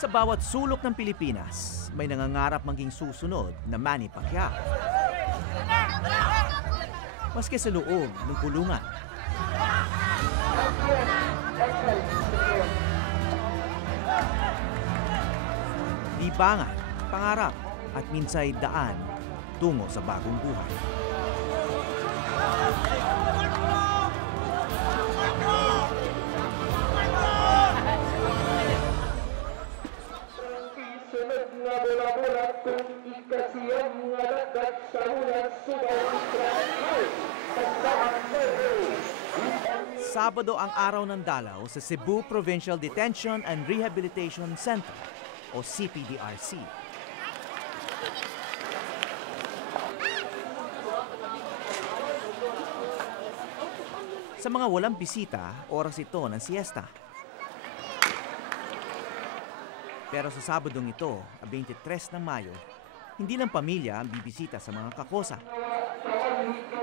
Sa bawat sulok ng Pilipinas, may nangangarap maging susunod na Manny Pacquiao. Maski sa loob ng kulungan. Libangan, pangarap at minsay daan tungo sa bagong buhay. Sabado ang araw ng dalaw sa Cebu Provincial Detention and Rehabilitation Center o CPDRC. Sa mga walang bisita, oras ito ng siesta. Pero sa Sabadong ito, 23 ng Mayo, hindi lang pamilya ang bibisita sa mga kakosa.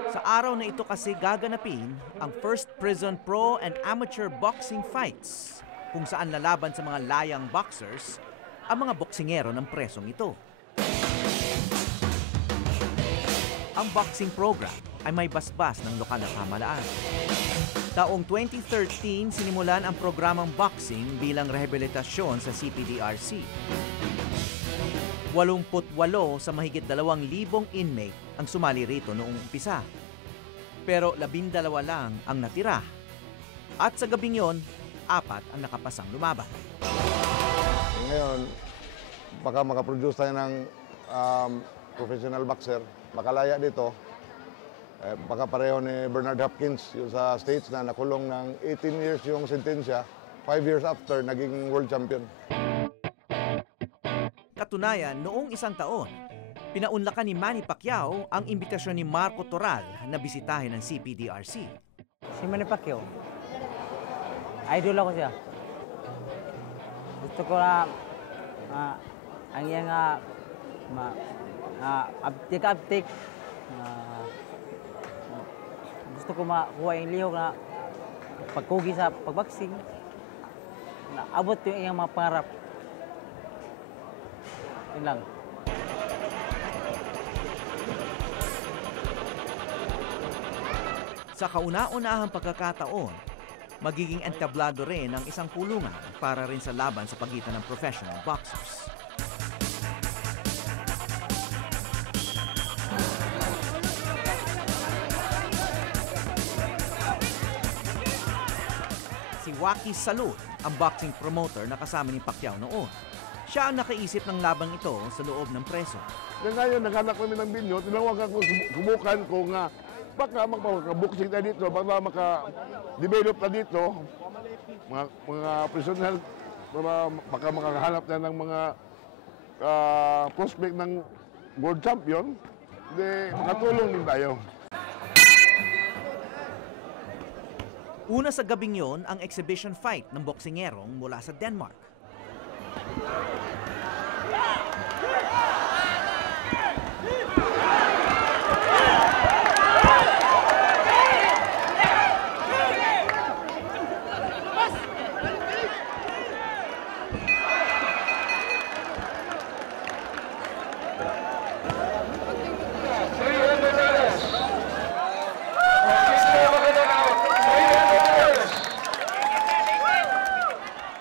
Sa araw na ito kasi gaganapin ang First Prison Pro and Amateur Boxing Fights, kung saan lalaban sa mga layang boxers ang mga boksingero ng presong ito. Ang boxing program ay may basbas ng lokal na pamahalaan. Taong 2013, sinimulan ang programang boxing bilang rehabilitasyon sa CPDRC. 88 sa mahigit 2,000 inmate ang sumali rito noong umpisa. Pero 12 lang ang natira. At sa gabing yon, 4 ang nakapasang lumaban. Ngayon, baka makaproduce tayo ng professional boxer, makalaya dito. Baka pareho ni Bernard Hopkins yung sa States na nakulong ng 18 years yung sentensya, 5 years after naging world champion. Katunayan, noong isang taon, pinaunlakan ni Manny Pacquiao ang imbitasyon ni Marco Toral na bisitahin ng CPDRC. Si Manny Pacquiao, idol ako siya. Gusto ko na ang iyang abtik-abtik. Gusto ko makuha yung lihok na pagkugi sa pagboxing. Naabot yung iyang mga pangarap. Yun lang. Sa kauna-unahang pagkakataon, magiging entablado rin ang isang pulungan para rin sa laban sa pagitan ng professional boxers. Si Waki Salud, ang boxing promoter na kasama ni Pacquiao noon. Siya ang nakaisip ng labang ito sa loob ng preso. Ngayon, naghanap kami ng binyo, tinawagan ko, subukan ko nga, baka maka-boxing tayo dito, baka maka-develop na dito, mga prisoner, baka makahanap na ng mga prospect ng world champion, di makatulong din tayo. Una sa gabing yon ang exhibition fight ng boksingerong mula sa Denmark.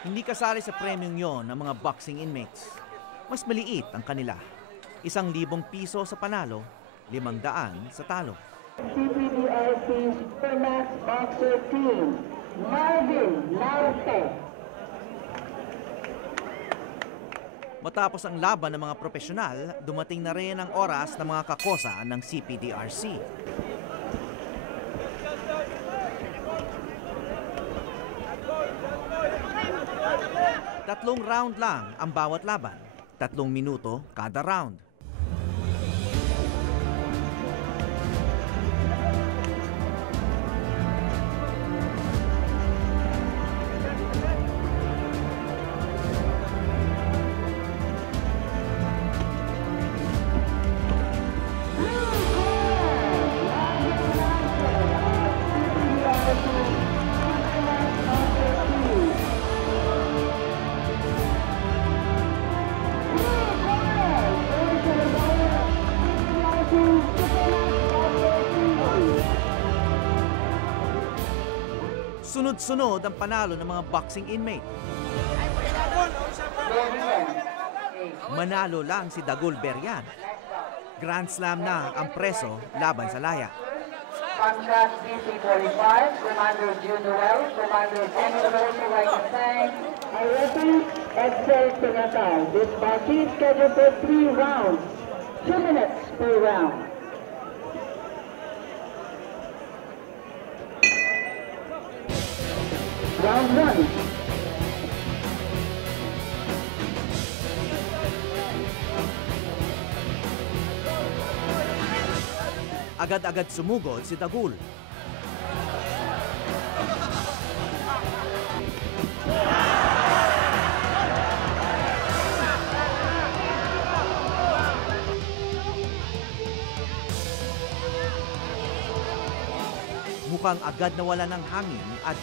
Hindi kasali sa premyong yon ng mga boxing inmates. Mas maliit ang kanila. 1,000 piso sa panalo, 500 sa talo. CPDRC's famous boxer team, Marvin Laute. Matapos ang laban ng mga profesional, dumating na rin ang oras ng mga kakosa ng CPDRC. Tatlong round lang ang bawat laban. 3 minuto kada round. Sunod-sunod ang panalo ng mga boxing inmate. Manalo lang si Dagul Berian. Grand Slam na ang preso laban sa laya. Contract DC-45, Commander June Noel, Commander Daniel Rosa Lagasang, Arreting Excel Tinatay. This bout is scheduled for 3 rounds, 2 minutes per round. Round 1. Agad-agad sumugod si Dagul. Mukhang agad nawala ng hangin at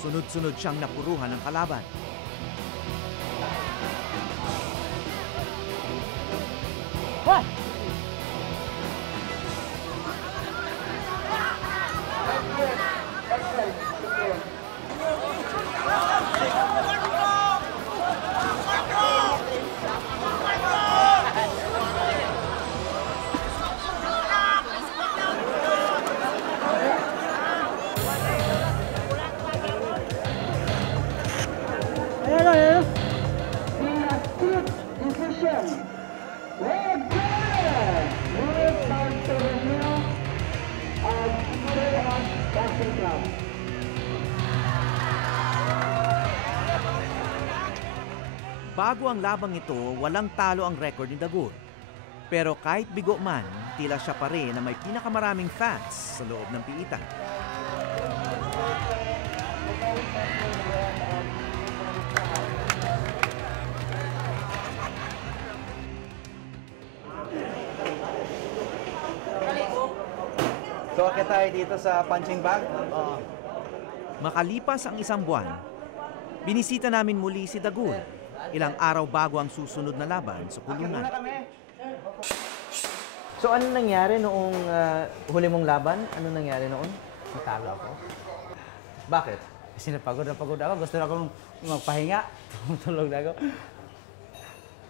sunod-sunod siyang napuruhan ng kalaban. What? Bago ang labang ito, walang talo ang record ni Dagul. Pero kahit bigo man, tila siya pa rin na may pinakamaraming fans sa loob ng piitan. So, akit tayo dito sa punching bag? Makalipas ang isang buwan, binisita namin muli si Dagul. Ilang araw bago ang susunod na laban sa kulungan. So, ano nangyari noong huli mong laban? Ano nangyari noon? Natalo ako. Bakit? Kasi napagod na ako. Gusto na akong magpahinga. Tulog na ako.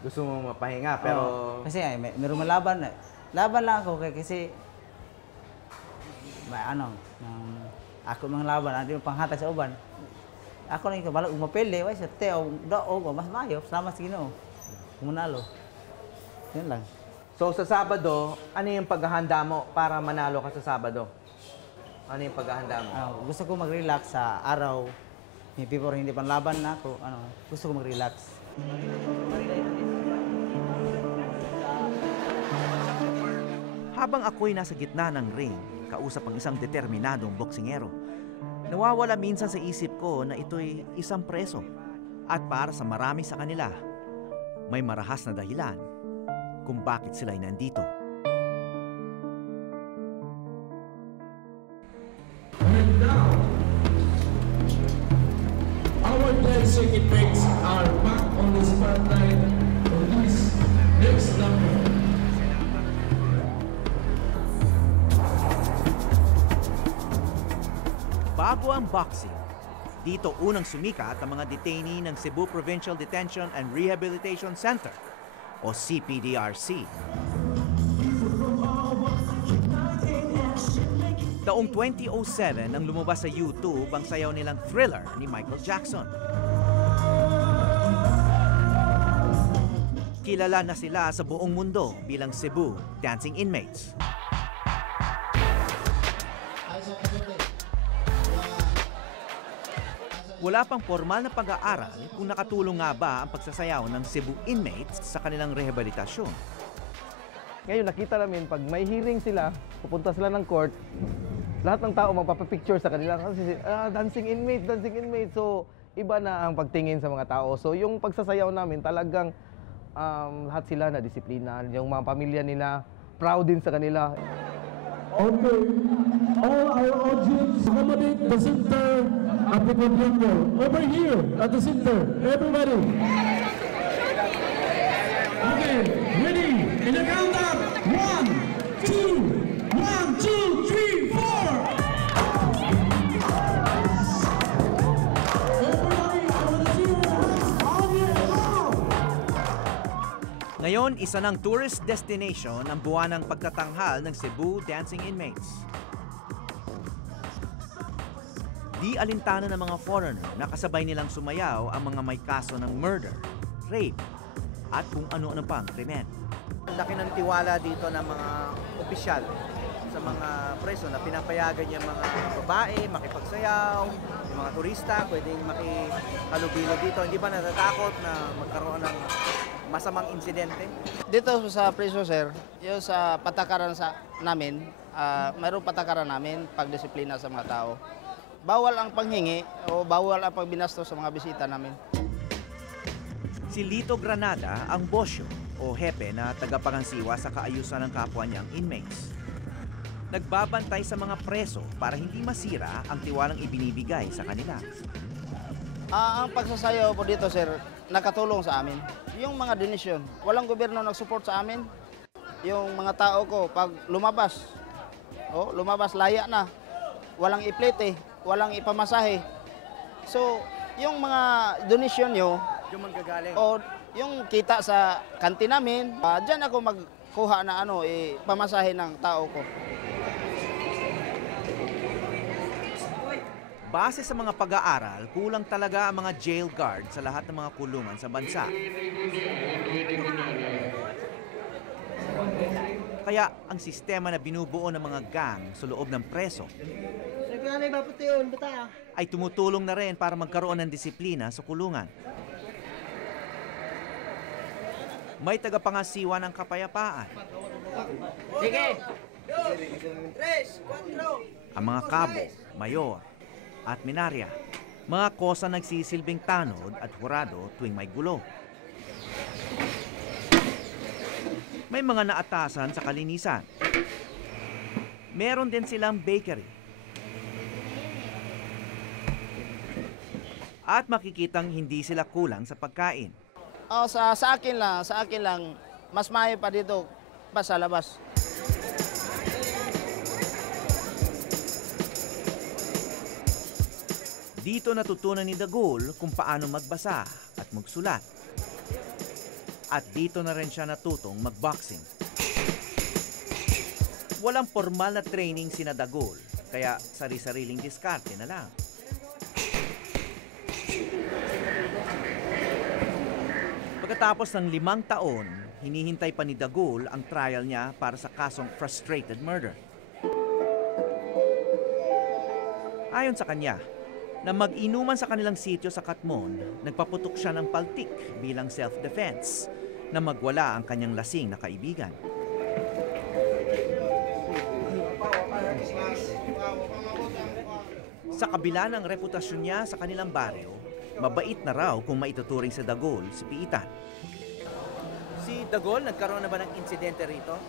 Gusto mo mapahinga, pero... Kasi meron malaban. Laban lang ako kasi may ako mang laban, hindi mo panghatag sa uban. Ako lang ikaw, balag umapili, sa teo, daog, mas mayo, salamat sa Ginoo. Kumunalo. Yan lang. So, sa Sabado, ano yung paghahanda mo para manalo ka sa Sabado? Ano yung paghahanda mo? Gusto ko mag-relax sa araw. Before hindi pang laban na ako, gusto ko mag-relax. Habang ako'y nasa gitna ng ring, kausap ang isang determinadong boksingero. Nawawala minsan sa isip ko na ito'y isang preso. At para sa marami sa kanila, may marahas na dahilan kung bakit sila'y nandito. And now, our dancing inmates are back on the spotlight for this next number. Bago ang boxing, dito unang sumikat ang mga detainee ng Cebu Provincial Detention and Rehabilitation Center o CPDRC. Taong 2007 nang lumabas sa YouTube ang sayaw nilang Thriller ni Michael Jackson. Kilala na sila sa buong mundo bilang Cebu Dancing Inmates. Wala pang formal na pag-aaral kung nakatulong nga ba ang pagsasayaw ng Cebu inmates sa kanilang rehabilitasyon. Ngayon nakita namin pag may hearing sila, pupunta sila ng court, lahat ng tao magpapapicture sa kanila kasi dancing inmate. So iba na ang pagtingin sa mga tao. So yung pagsasayaw namin talagang lahat sila na disiplina, yung mga pamilya nila proud din sa kanila. Okay, all our audience, accommodate the center at the quadrangle. Over here at the center, everybody. Okay, ready? In the countdown, 1, 2, 1, 2, 3, 4. Ngayon, isa ng tourist destination ang buwanang pagtatanghal ng Cebu dancing inmates. Di alintana ng mga foreigner na kasabay nilang sumayaw ang mga may kaso ng murder, rape, at kung ano-ano pang krimen. Laki ng tiwala dito ng mga opisyal sa mga preso na pinapayagan yung mga babae makipagsayaw, yung mga turista pwedeng makihalubilo dito. Hindi ba natatakot na magkaroon ng masamang insidente? Dito sa preso, sir, yung sa patakaran namin, mayroong patakaran namin pagdisiplina sa mga tao. Bawal ang panghingi o bawal ang pagbinasto sa mga bisita namin. Si Lito Granada ang bosyo o hepe na tagapangansiwa sa kaayusan ng kapwa niyang inmates. Nagbabantay sa mga preso para hindi masira ang tiwalang ibinibigay sa kanila. Ang pagsasayaw po dito, sir, nakatulong sa amin. Yung mga donation, walang gobyerno nag-support sa amin. Yung mga tao ko, pag lumabas, laya na, walang iplete, walang ipamasahe. So, yung mga donation nyo, Yung manggagaling. o yung kita sa kantin namin, dyan ako magkuha na pamasahe ng tao ko. Base sa mga pag-aaral, kulang talaga ang mga jail guard sa lahat ng mga kulungan sa bansa. Kaya ang sistema na binubuo ng mga gang sa loob ng preso ay tumutulong na rin para magkaroon ng disiplina sa kulungan. May tagapangasiwa ng kapayapaan. Ang mga kabo, mayor, at minarya, mga kosa nagsisilbing tanod at hurado tuwing may gulo. May mga naatasan sa kalinisan. Meron din silang bakery. At makikitang hindi sila kulang sa pagkain. Sa akin lang, mas mahi pa dito pa sa labas. Dito natutunan ni Dagul kung paano magbasa at magsulat. At dito na rin siya natutong magboxing. Walang formal na training sina Dagul, kaya sari-sariling diskarte na lang. Pagkatapos ng 5 taon, hinihintay pa ni Dagul ang trial niya para sa kasong frustrated murder. Ayon sa kanya, na mag-inuman sa kanilang sityo sa Katmon, nagpaputok siya ng paltik bilang self-defense na magwala ang kanyang lasing na kaibigan. Sa kabila ng reputasyon niya sa kanilang baryo, mabait na raw kung maituturing sa Dagul si Piitan. Si Dagol, nagkaroon na ba ng insidente rito?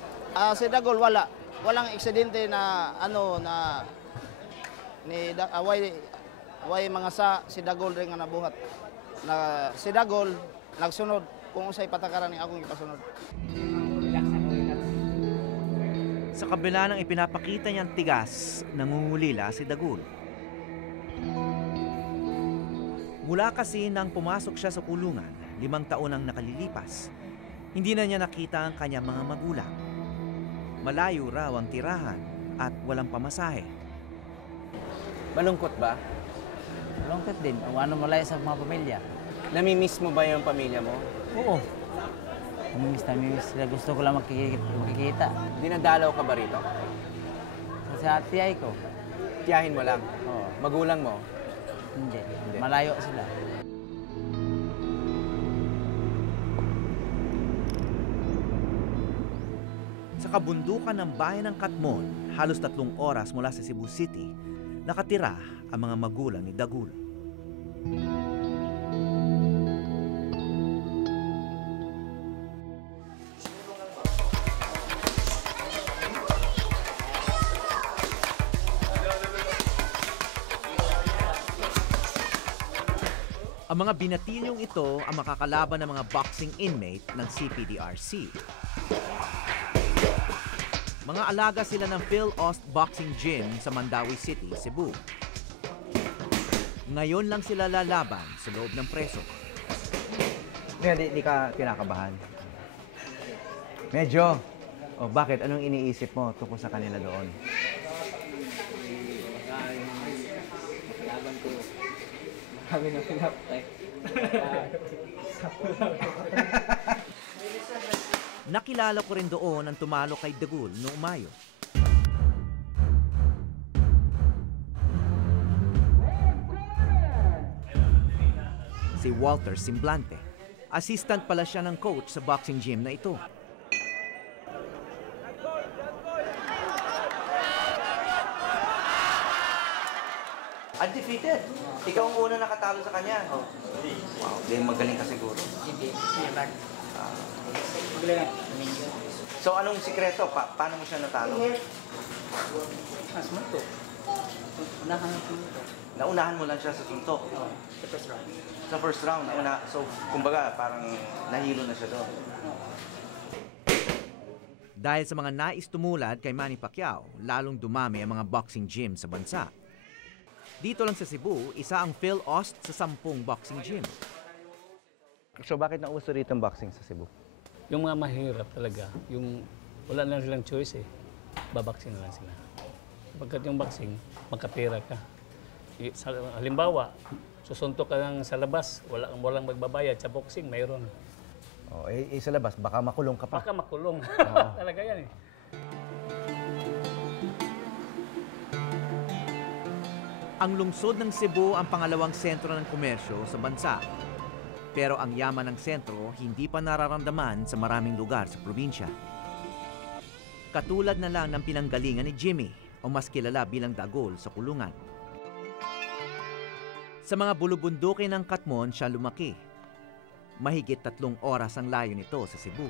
Si Dagol, wala. Walang aksidente na way mga si Dagol rin nga nabuhat. Si Dagol, nagsunod kung usay patakaran ni akong ipasunod. Sa kabila ng ipinapakita niyang tigas, nangungulila si Dagul. Mula kasi nang pumasok siya sa kulungan, 5 taon ang nakalilipas, hindi na niya nakita ang kanyang mga magulang. Malayo raw ang tirahan at walang pamasahe. Malungkot ba? Lungkot din. Ano malaya sa mga pamilya. Namimiss mo ba yung pamilya mo? Oo. Namimiss. Gusto ko lang makikita. Dinadalaw ka ba rito? Sa tiyay ko. Tiyahin mo lang? Oo. Magulang mo? Hindi. Malayo sila. Sa kabundukan ng bayan ng Katmon, halos 3 oras mula sa Cebu City, nakatira ang mga magulang ni Dagul. Ang mga binatilyong ito ang makakalaban ng mga boxing inmate ng CPDRC. Mga alaga sila ng Phil Ost Boxing Gym sa Mandawi City, Cebu. Ngayon lang sila lalaban sa loob ng preso. Hindi ka kinakabahan. Medyo. O bakit? Anong iniisip mo tungkol sa kanila doon? Laban ko. Kami na pinapatay. Nakilala ko rin doon ang tumalo kay Dagul noong Mayo. Si Walter Simblante. Assistant pala siya ng coach sa boxing gym na ito. Undefeated. Ikaw ang una nakatalo sa kanya. Oh. Wow, magaling ka siguro. Hindi. Magaling. So anong sikreto? Paano mo siya natalo? Mas mo unahan mo ito. Naunahan mo lang siya sa suntok. Sa first round. Sa first round, so kumbaga parang nahilo na siya doon. Dahil sa mga nais tumulad kay Manny Pacquiao, lalong dumami ang mga boxing gym sa bansa. Dito lang sa Cebu, isa ang Phil Ost sa 10 boxing gym. So bakit nauso rito ang boxing sa Cebu? Yung mga mahirap talaga, yung wala na silang choice eh, baboxing na lang sila. Pagkat yung boxing, magkapira ka. Halimbawa, susuntok ka lang sa labas, walang magbabayad. Sa boxing, mayroon. Oh, sa labas, baka makulong ka pa. Baka makulong. Talaga yan eh. Ang lungsod ng Cebu ang pangalawang sentro ng komersyo sa bansa. Pero ang yaman ng sentro hindi pa nararamdaman sa maraming lugar sa probinsya. Katulad na lang ng pinanggalingan ni Jimmy o mas kilala bilang Dagol sa kulungan. Sa mga bulubundukin ng Katmon siya lumaki. Mahigit 3 oras ang layo nito sa Cebu.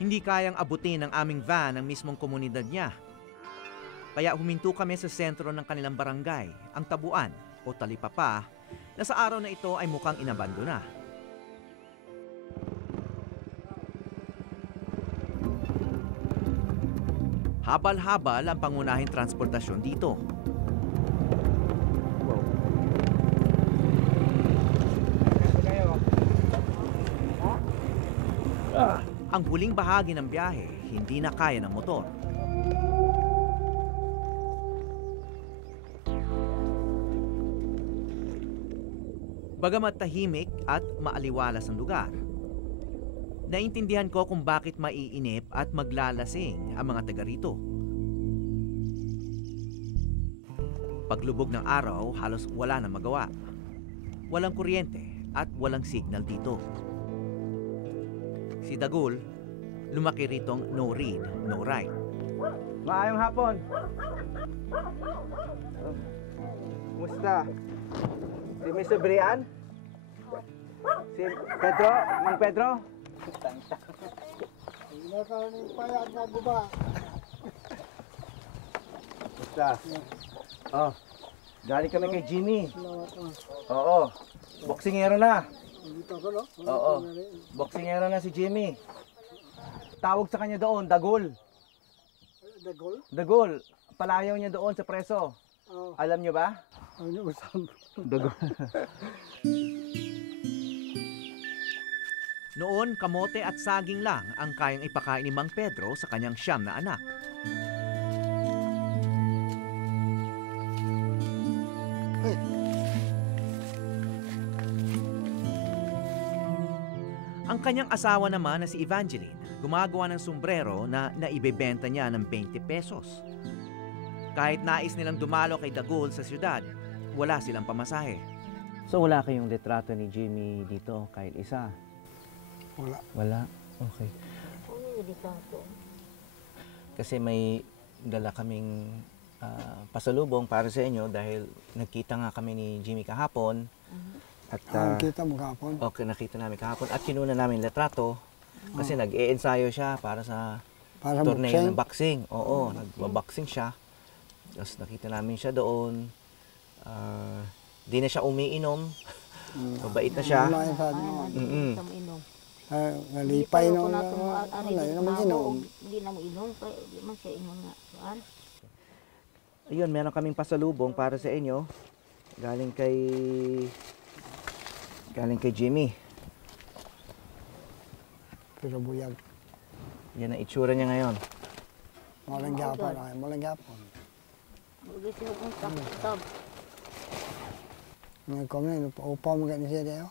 Hindi kayang abutin ng aming van ang mismong komunidad niya. Kaya huminto kami sa sentro ng kanilang barangay, ang Tabuan o Talipapa, na sa araw na ito ay mukhang inabandona. Habal-habal ang pangunahing transportasyon dito. Ang huling bahagi ng biyahe, hindi na kaya ng motor. Bagamat tahimik at maaliwalas ang lugar, naintindihan ko kung bakit maiinip at maglalasing ang mga taga rito. Paglubog ng araw, halos wala na magawa. Walang kuryente at walang signal dito. Si Dagul, lumaki ritong no read, no write. Maayong hapon. Kumusta? Si Mr. Brian? Si Pedro? Mang Pedro? Kumusta? Oh, galing kami kay Jimmy. Oo, boksingero na. Oo, boksingero na si Jimmy. Tawag sa kanya doon, Dagol. Dagol? Dagol. Palayaw niya doon sa preso. Alam niyo ba? Alam niyo ba? Dagol. Noon, kamote at saging lang ang kayang ipakain ni Mang Pedro sa kanyang 9 na anak. Ang kanyang asawa naman na si Evangeline, gumagawa ng sombrero na naibebenta niya ng 20 pesos. Kahit nais nilang dumalo kay Dagol sa siyudad, wala silang pamasahe. So wala kayong litrato ni Jimmy dito kahit isa? Wala. Wala? Okay. Kasi may dala kaming pasalubong para sa inyo dahil nagkita nga kami ni Jimmy kahapon. At Kita mo kahapon? Okay, nakita namin kahapon. At kinuna namin litrato kasi nag-e-ensayo siya para sa torneo ng boxing. Oo, nagbaboxing siya. Tapos nakita namin siya doon. Di na siya umiinom. Mabait na siya. Nalipay no. Naman inom. Hindi na mo inom. Di man siya inom nga. Ayun, meron kaming pasalubong para sa inyo. Galing kay Jimmy. Pero buyag. Yan ang itsura niya ngayon. Malang gapon, ay malang gapon. Bugi siya kung tab. Mga komen, upaw mo ganyan siya dayo.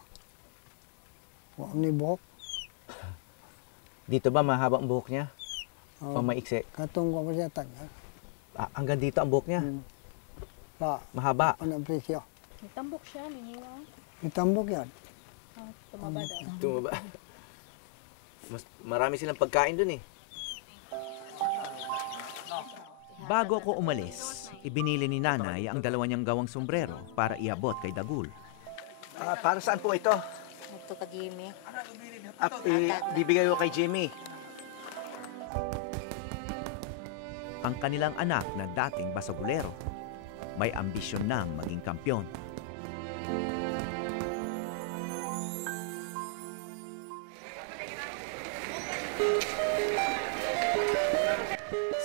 Huwag ni buhok. Dito ba mahabang buhok niya? Oh, O maiksi? katong ko pa siya tag. Hanggang dito ang buhok niya? Pa, Mahaba? ano ang presyo? Itambok siya, ninyo. Itambok yan. Tumabada. Tumaba. Marami silang pagkain dun eh. Bago ako umalis, ibinili ni nanay ang dalawa niyang gawang sombrero para iabot kay Dagul. Para saan po ito? Ito ka, Jimmy. Bibigay ko kay Jimmy. Ang kanilang anak na dating basagulero, may ambisyon nang maging kampyon.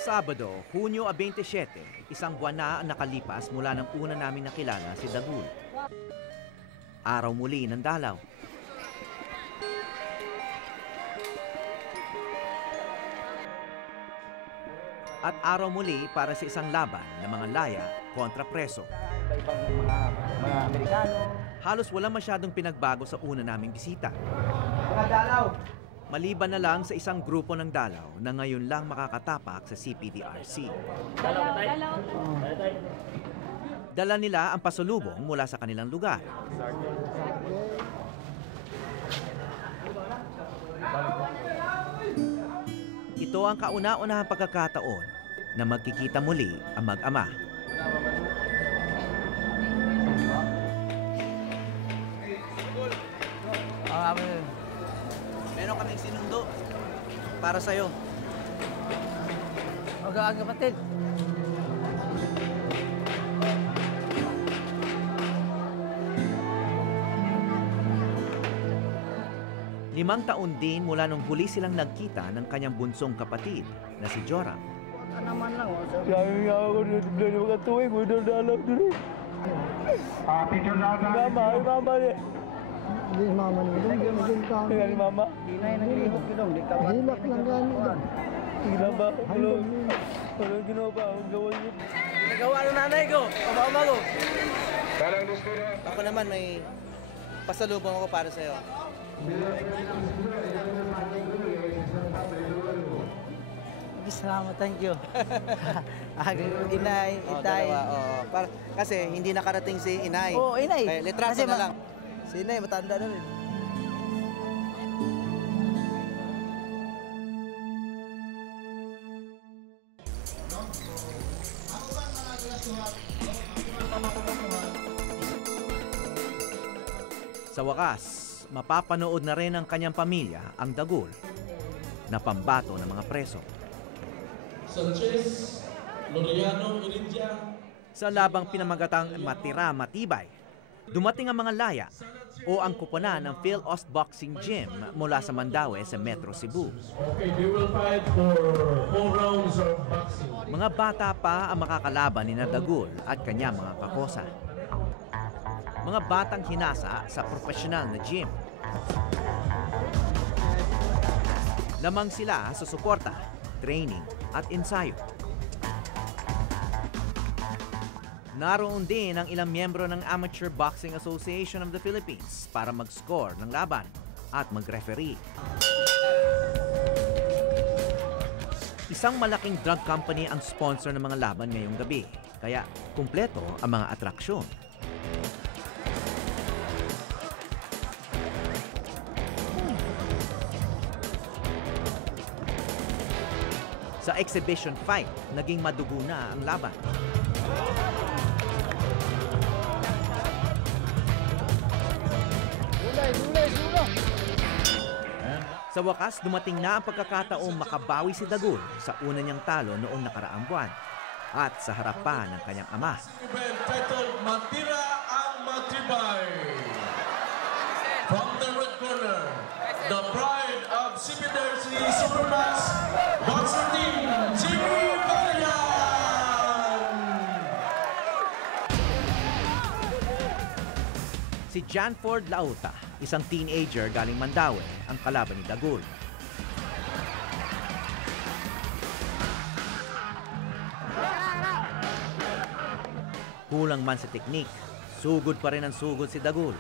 Sabado, Hunyo 27, isang buwan na ang nakalipas mula nang una namin nakilala si Dagul. Araw muli ng dalaw. At araw muli para sa isang laban ng mga laya kontra preso. Iba-ibang mga Amerikano. Halos walang masyadong pinagbago sa una naming bisita. Mga dalaw. Maliban na lang sa isang grupo ng dalaw na ngayon lang makakatapak sa CPDRC. Dalaw. Dala nila ang pasalubong mula sa kanilang lugar. Ito ang kauna-unahang pagkakataon na magkikita muli ang mag-ama. Meron kaming sinundo para sa'yo. Ang kapatid. Limang taon din mula nung huli silang nagkita ng kanyang bunsong kapatid na si Joram. Naman lang. Kaya ako dito na mga tuwing, mo doon dalaw dito. Mama niya. Hindi mama niya, hindi maging tao. Tingnan ni mama. Hinay naglihok yun, di ka ba? Hilak lang gano'n. Tingnan ba? Walang ginawa ba? Ang gawa niyo. Nagawa ng nanay ko, pamama ko. Ako naman may pasalubong ako para sa'yo. Salamat, thank you. Inay, itay. Kasi hindi nakarating si Inay. Oo, Inay. Kaya litrato Kasi na lang. Si Inay, matanda na rin. Sa wakas, mapapanood na rin ng kanyang pamilya ang Dagul na pambato ng mga preso. Sanchez, Loriano, Iridia. Sa labang pinamagatang Matira Matibay, dumating ang mga laya o ang kuponan ng Phil Ost Boxing Gym mula sa Mandaue sa Metro Cebu. Okay, they will fight for 4 rounds of boxing. Mga bata pa ang makakalaban ni Dagul at kanyang mga kakosa. Mga batang hinasa sa profesional na gym. Lamang sila sa suporta, training at ensayo. Naroon din ang ilang miyembro ng Amateur Boxing Association of the Philippines para mag-score ng laban at mag-referee. Isang malaking drug company ang sponsor ng mga laban ngayong gabi, kaya kumpleto ang mga atraksyon. Sa exhibition fight, naging madugo na ang laban. Sa wakas, dumating na ang pagkakataong makabawi si Dagul sa una niyang talo noong nakaraang buwan at sa harapan ng kanyang ama. Titled Matira ang Matibay. From the red corner, the pride of CPDRC Supermax Boxing Team, Jimmy Bayan! Si Janford Lauta, isang teenager galing Mandaue, ang kalaban ni Dagul. Kulang man sa teknik, sugod pa rin ang sugod si Dagul.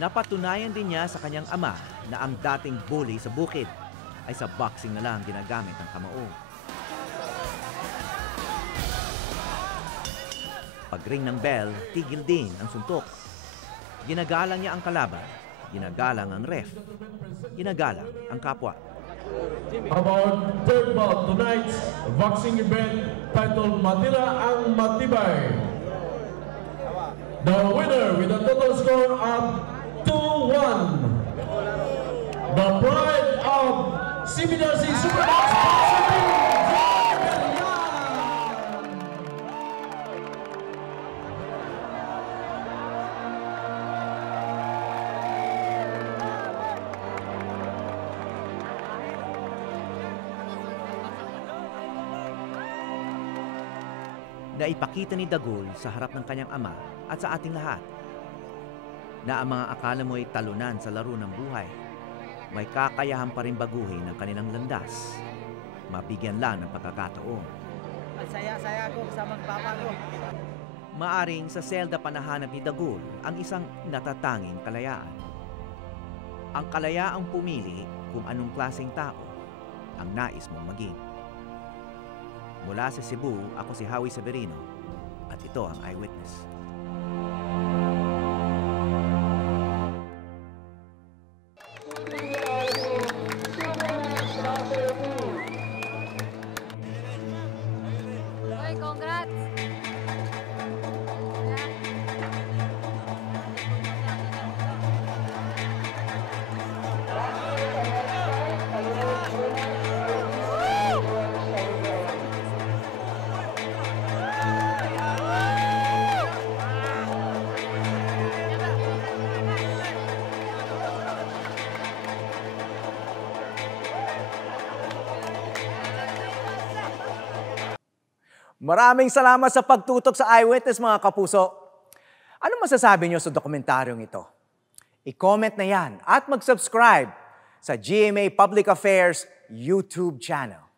Napatunayan din niya sa kanyang ama na ang dating bully sa bukid ay sa boxing na lang ginagamit ang kamao. Pagring ng bell, tigil din ang suntok. Ginagalang niya ang kalaban, ginagalang ang ref, ginagalang ang kapwa. About third bout tonight's boxing event titled Manila ang Matibay. The winner with a total score of 2-1. The pride of CBDC Superbox Boxing. Naipakita ni Dagul sa harap ng kanyang ama at sa ating lahat na ang mga akala mo ay talunan sa laro ng buhay, may kakayahan pa rin baguhin ang kanilang landas. Mabigyan lang ng pagkakataon. Saya-saya ko kasama ng papa ko. Maaring sa selda panahanap ni Dagul ang isang natatanging kalayaan. Ang kalayaang pumili kung anong klaseng tao ang nais mong maging. Mula sa Cebu, ako si Howie Severino at ito ang Eyewitness. Oy, congrats! Maraming salamat sa pagtutok sa Eyewitness, mga kapuso. Ano masasabi niyo sa dokumentaryong ito? I-comment na yan at mag-subscribe sa GMA Public Affairs YouTube channel.